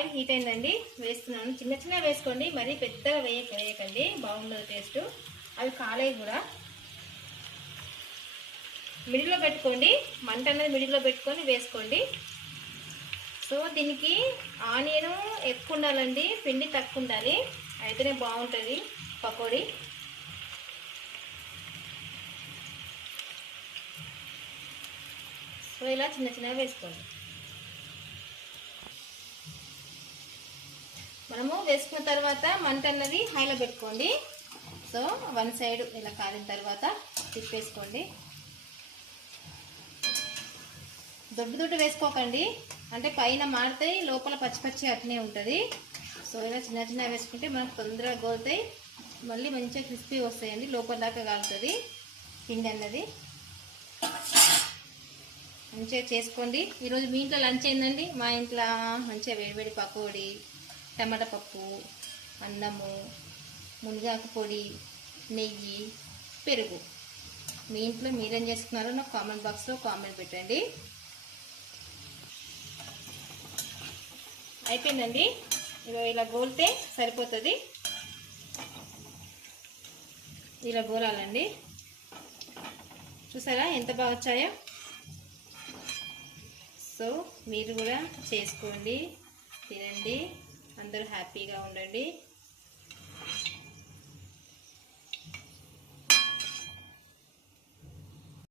Oil heat అయిందండి, వేస్తున్నాను. చిన్న చిన్న వేసుకోండి, మరీ పెద్దగా వేయకండి, బాగుండదు టేస్ట్. అవి కాలేవి కూడా. మిడిల్లో పెట్టుకోండి, మంట అనేది మిడిల్లో పెట్టుకొని వేసుకోండి. సో దీనికి ఆనియన్ ఎక్కువ ఉండాలండి, పిండి తక్కువ ఉండాలి, అయితేనే బాగుంటుంది పకోడీ. సో ఇలా చిన్న చిన్నగా వేసుకోండి. మనము వేసుకున్న తర్వాత మంట అన్నది హైలో పెట్టుకోండి. సో వన్ సైడ్ ఇలా కాలిన తర్వాత తిప్పేసుకోండి. దొడ్డు వేసుకోకండి, అంటే పైన మాడితే లోపల పచ్చి పచ్చి అట్నే ఉంటుంది. సో ఇలా చిన్న చిన్న వేసుకుంటే మనకు తొందరగా గోలుతాయి, మళ్ళీ మంచిగా క్రిస్పీ వస్తాయండి, లోపల దాకా కాలుతుంది పిండి అన్నది. మంచిగా చేసుకోండి. ఈరోజు మీ ఇంట్లో లంచ్ ఏందండి? మా ఇంట్లో మంచిగా వేడివేడి పకోడీ, టమాటా పప్పు, అన్నము, మునగాకు పొడి, నెయ్యి, పెరుగు. మీ ఇంట్లో మీరేం చేసుకున్నారో నాకు కామెంట్ బాక్స్లో కామెంట్ పెట్టండి. అయిపోయిందండి, ఇలా గోలితే సరిపోతుంది. ఇలా గోలాలండి. చూసారా ఎంత బాగా వచ్చాయో? సో మీరు కూడా చేసుకోండి, తినండి, అందరూ హ్యాపీగా ఉండండి.